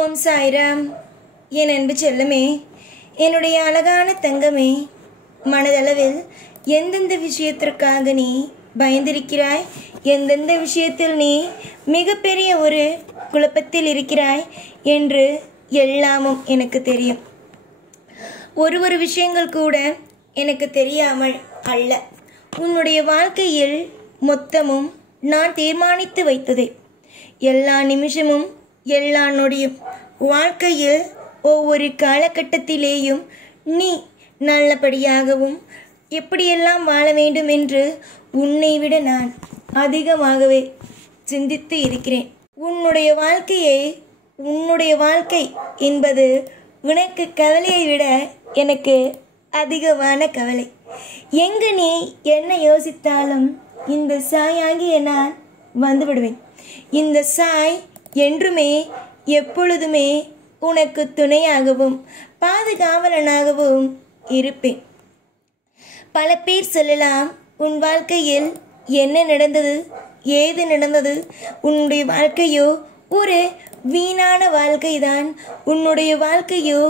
ஓம் சாய்ராம். என் அன்பு செல்லமே, என்னுடைய அழகான தங்கமே, மனதளவில் எந்தெந்த விஷயத்திற்காக நீ பயந்திருக்கிறாய், எந்தெந்த விஷயத்தில் நீ மிகப்பெரிய ஒரு குழப்பத்தில் இருக்கிறாய் என்று எல்லாமும் எனக்கு தெரியும். ஒரு விஷயங்கள் கூட எனக்கு தெரியாமல் அல்ல. உன்னுடைய வாழ்க்கையில் மொத்தமும் நான் தீர்மானித்து வைத்ததே. எல்லா நிமிஷமும் எல்லா நொடியும் வாழ்க்கையில் ஒவ்வொரு காலகட்டத்திலேயும் நீ நல்லபடியாகவும் எப்படியெல்லாம் வாழ வேண்டும் என்று உன்னை விட நான் அதிகமாகவே சிந்தித்து இருக்கிறேன். உன்னுடைய வாழ்க்கை என்பது உனக்கு கவலையை விட எனக்கு அதிகமான கவலை. எங்கு நீ என்ன யோசித்தாலும் இந்த சாயாகிய நான் வந்து விடுவேன். இந்த சாய் என்றுமே எப்பொழுதுமே உனக்கு துணையாகவும் பாதுகாவலனாகவும் இருப்பேன். பல பேர் சொல்லலாம், உன் வாழ்க்கையில் என்ன நடந்தது, ஏது நடந்தது, உன்னுடைய வாழ்க்கையோ ஒரு வீணான வாழ்க்கைதான், உன்னுடைய வாழ்க்கையோ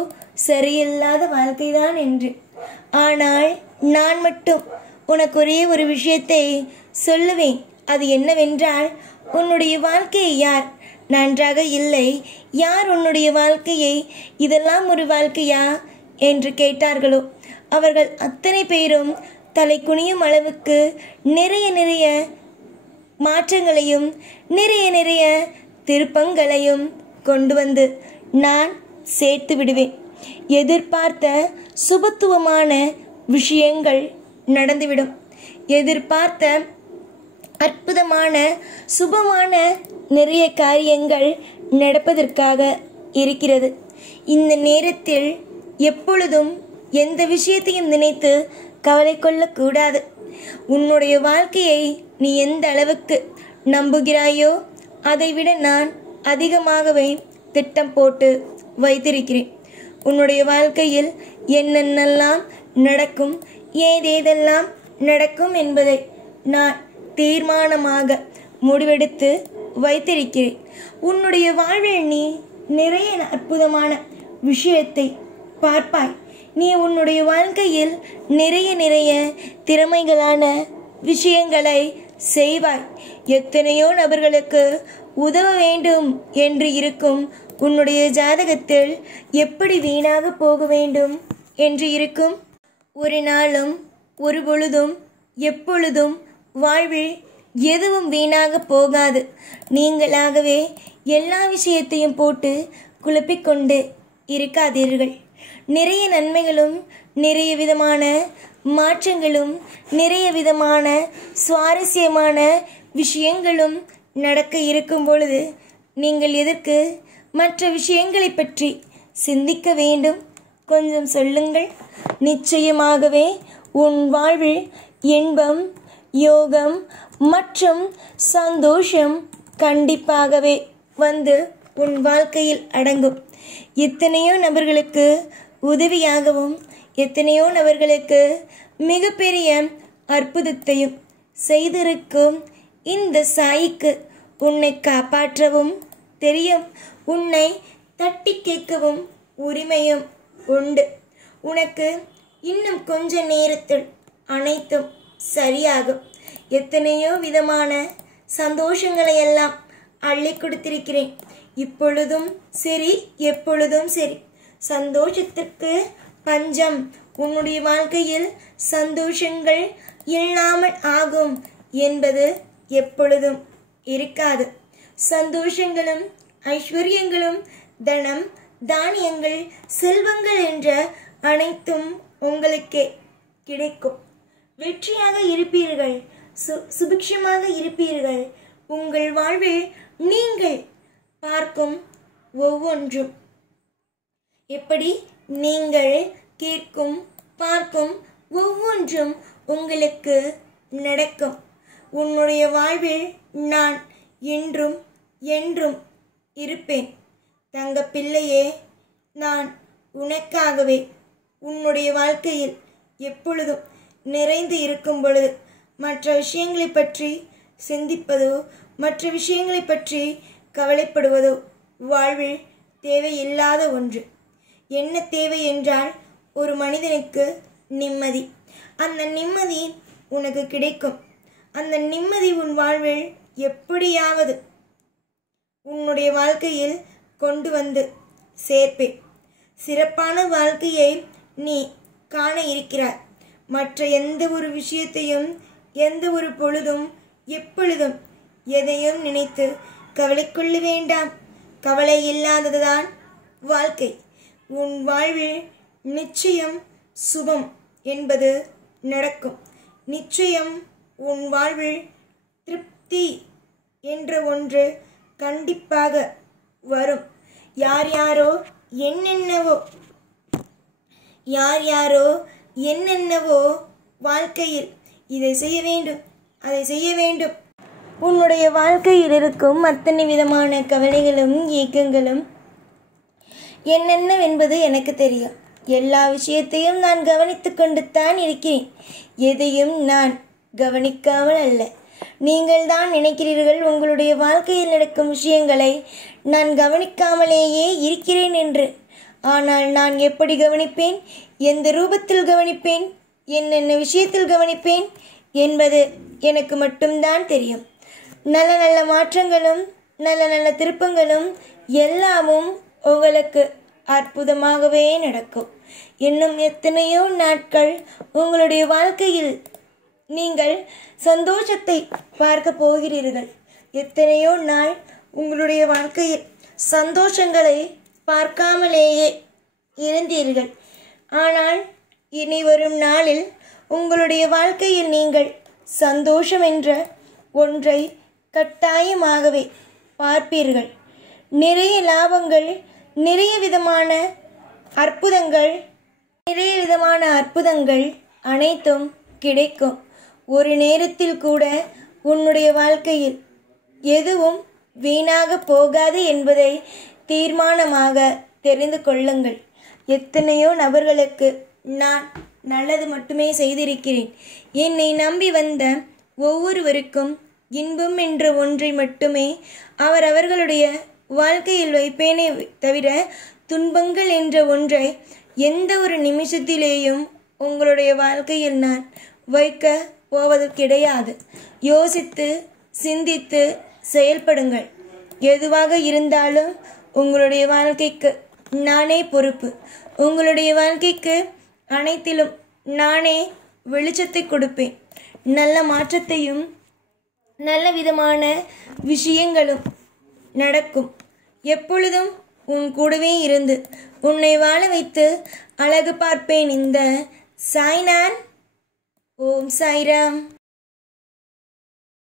சரியில்லாத வாழ்க்கைதான் என்று. ஆனால் நான் மட்டும் உனக்கு ஒரே ஒரு விஷயத்தை சொல்லுவேன். அது என்னவென்றால், உன்னுடைய வாழ்க்கையை யார் நன்றாக இல்லை, யார் உன்னுடைய வாழ்க்கையை இதெல்லாம் ஒரு வாழ்க்கையா என்று கேட்டார்களோ அவர்கள் அத்தனை பேரும் தலை குனியும் அளவுக்கு நிறைய மாற்றங்களையும் நிறைய திருப்பங்களையும் கொண்டு வந்து நான் சேர்த்து விடுவேன். எதிர்பார்த்த சுபத்துவமான விஷயங்கள் நடந்துவிடும். எதிர்பார்த்த அற்புதமான சுபமான நிறைய காரியங்கள் நடப்பதற்காக இருக்கிறது. இந்த நேரத்தில் எப்பொழுதும் எந்த விஷயத்தையும் நினைத்து கவலை கொள்ளக்கூடாது. உன்னுடைய வாழ்க்கையை நீ எந்த அளவுக்கு நம்புகிறாயோ அதைவிட நான் அதிகமாகவே திட்டம் போட்டு வைத்திருக்கிறேன். உன்னுடைய வாழ்க்கையில் என்னென்னலாம் நடக்கும், ஏதேதெல்லாம் நடக்கும் என்பதை நான் தீர்மானமாக முடிவெடுத்து வைத்திருக்கிறேன். உன்னுடைய வாழ்வில் நீ நிறைய அற்புதமான விஷயத்தை பார்ப்பாய். நீ உன்னுடைய வாழ்க்கையில் நிறைய திறமைகளான விஷயங்களை செய்வாய். எத்தனையோ நபர்களுக்கு உதவ வேண்டும் என்று இருக்கும். உன்னுடைய ஜாதகத்தில் எப்படி வீணாக போக வேண்டும் என்று இருக்கும். ஒரு நாளும் ஒரு பொழுதும் எப்பொழுதும் வாழ்வில் எதுவும் வீணாக போகாது. நீங்களாகவே எல்லா விஷயத்தையும் போட்டு குழப்பிக்கொண்டு இருக்காதீர்கள். நிறைய நன்மைகளும் நிறைய விதமான மாற்றங்களும் நிறைய விதமான சுவாரஸ்யமான விஷயங்களும் நடக்க இருக்கும் பொழுது நீங்கள் எதற்கு மற்ற விஷயங்களை பற்றி சிந்திக்க வேண்டும்? கொஞ்சம் சொல்லுங்கள். நிச்சயமாகவே உன் வாழ்வில் இன்பம், யோகம் மற்றும் சந்தோஷம் கண்டிப்பாகவே வந்து உன் வாழ்க்கையில் அடங்கும். எத்தனையோ நபர்களுக்கு உதவியாகவும் எத்தனையோ நபர்களுக்கு மிகப்பெரிய அற்புதத்தையும் செய்திருக்கும் இந்த சாய்க்கு உன்னை காப்பாற்றவும் தெரியும். உன்னை தட்டி கேட்கவும் உரிமையும் உண்டு. உனக்கு இன்னும் கொஞ்ச நேரத்தில் அனைத்தும் சரியாகும். எத்தனையோ விதமான சந்தோஷங்களை எல்லாம் அள்ளி கொடுத்திருக்கிறேன். இப்பொழுதும் சரி, எப்பொழுதும் சரி, சந்தோஷத்திற்கு பஞ்சம் உன்னுடைய வாழ்க்கையில் சந்தோஷங்கள் இல்லாமல் ஆகும் என்பது எப்பொழுதும் இருக்காது. சந்தோஷங்களும் ஐஸ்வர்யங்களும் தனம் தானியங்கள் செல்வங்கள் என்ற அனைத்தும் உங்களுக்கே கிடைக்கும். வெற்றியாக இருப்பீர்கள், சுபிக்ஷமாக இருப்பீர்கள். உங்கள் வாழ்வில் நீங்கள் பார்க்கும் ஒவ்வொன்றும், எப்படி நீங்கள் கேட்கும் பார்க்கும் ஒவ்வொன்றும் உங்களுக்கு நடக்கும். உன்னுடைய வாழ்வில் நான் என்றும் என்றும் இருப்பேன். தங்க பிள்ளையே, நான் உனக்காகவே உன்னுடைய வாழ்க்கையில் எப்பொழுதும் நிறைந்து இருக்கும் பொழுது மற்ற விஷயங்களை பற்றி சிந்திப்பதோ மற்ற விஷயங்களை பற்றி கவலைப்படுவதோ வாழ்வில் தேவையில்லாத ஒன்று. என்ன தேவை என்றால் ஒரு மனிதனுக்கு நிம்மதி. அந்த நிம்மதி உனக்கு கிடைக்கும். அந்த நிம்மதி உன் வாழ்வில் எப்படியாவது உன்னுடைய வாழ்க்கையில் கொண்டு வந்து சேர்ப்பேன். சிறப்பான வாழ்க்கையை நீ காண இருக்கிறாய். மற்ற எந்த ஒரு விஷயத்தையும் எந்த ஒரு பொழுதும் எப்பொழுதும் எதையும் நினைத்து கவலை கொள்ள வேண்டாம். கவலை இல்லாததுதான் வாழ்க்கை. உன் வாழ்வில் நிச்சயம் சுபம் என்பது நடக்கும். நிச்சயம் உன் வாழ்வில் திருப்தி என்ற ஒன்று கண்டிப்பாக வரும். யார் யாரோ என்னென்னவோ வாழ்க்கையில் இதை செய்ய வேண்டும் அதை செய்ய வேண்டும். உன்னுடைய வாழ்க்கையில் இருக்கும் அத்தனை விதமான கவலைகளும் ஏக்கங்களும் என்னென்னவென்பது எனக்கு தெரியும். எல்லா விஷயத்தையும் நான் கவனித்து கொண்டு தான் இருக்கிறேன். எதையும் நான் கவனிக்காமல் அல்ல. நீங்கள் தான் நினைக்கிறீர்கள் உங்களுடைய வாழ்க்கையில் நடக்கும் விஷயங்களை நான் கவனிக்காமலேயே இருக்கிறேன் என்று. ஆனால் நான் எப்படி கவனிப்பேன், எந்த ரூபத்தில் கவனிப்பேன், என்னென்ன விஷயத்தில் கவனிப்பேன் என்பது எனக்கு மட்டும்தான் தெரியும். நல்ல நல்ல மாற்றங்களும் நல்ல நல்ல திருப்பங்களும் எல்லாமும் உங்களுக்கு அற்புதமாகவே நடக்கும். இன்னும் எத்தனையோ நாட்கள் உங்களுடைய வாழ்க்கையில் நீங்கள் சந்தோஷத்தை பார்க்க போகிறீர்கள். எத்தனையோ நாள் உங்களுடைய வாழ்க்கையில் சந்தோஷங்களை பார்க்காமலேயே இருந்தீர்கள். ஆனால் இனி வரும் நாளில் உங்களுடைய வாழ்க்கையில் நீங்கள் சந்தோஷம் என்ற ஒன்றை கட்டாயமாகவே பார்ப்பீர்கள். நிறைய லாபங்கள், நிறைய விதமான அற்புதங்கள் அனைத்தும் கிடைக்கும். ஒரு நேரத்தில் கூட உன்னுடைய வாழ்க்கையில் எதுவும் வீணாக போகாது என்பதை தீர்மானமாக தெரிந்து கொள்ளுங்கள். எத்தனையோ நபர்களுக்கு நான் நல்லது மட்டுமே செய்திருக்கிறேன். என்னை நம்பி வந்த ஒவ்வொருவருக்கும் இன்பம் என்ற ஒன்றை மட்டுமே அவர்களுடைய வாழ்க்கையில் வைப்பேனே தவிர துன்பங்கள் என்ற ஒன்றை எந்த ஒரு நிமிஷத்திலேயும் உங்களுடைய வாழ்க்கையில் நான் வைக்க போவது கிடையாது. யோசித்து சிந்தித்து செயல்படுங்கள். எதுவாக இருந்தாலும் உங்களுடைய வாழ்க்கைக்கு நானே பொறுப்பு. உங்களுடைய வாழ்க்கைக்கு அனைத்திலும் நானே வெளிச்சத்தை கொடுப்பேன். நல்ல மாற்றத்தையும் நல்ல விதமான விஷயங்களும் நடக்கும். எப்பொழுதும் உன் கூடவே இருந்து உன்னை வாழ வைத்து அழகு பார்ப்பேன். இந்த சாய்நான். ஓம் சாய்ராம்.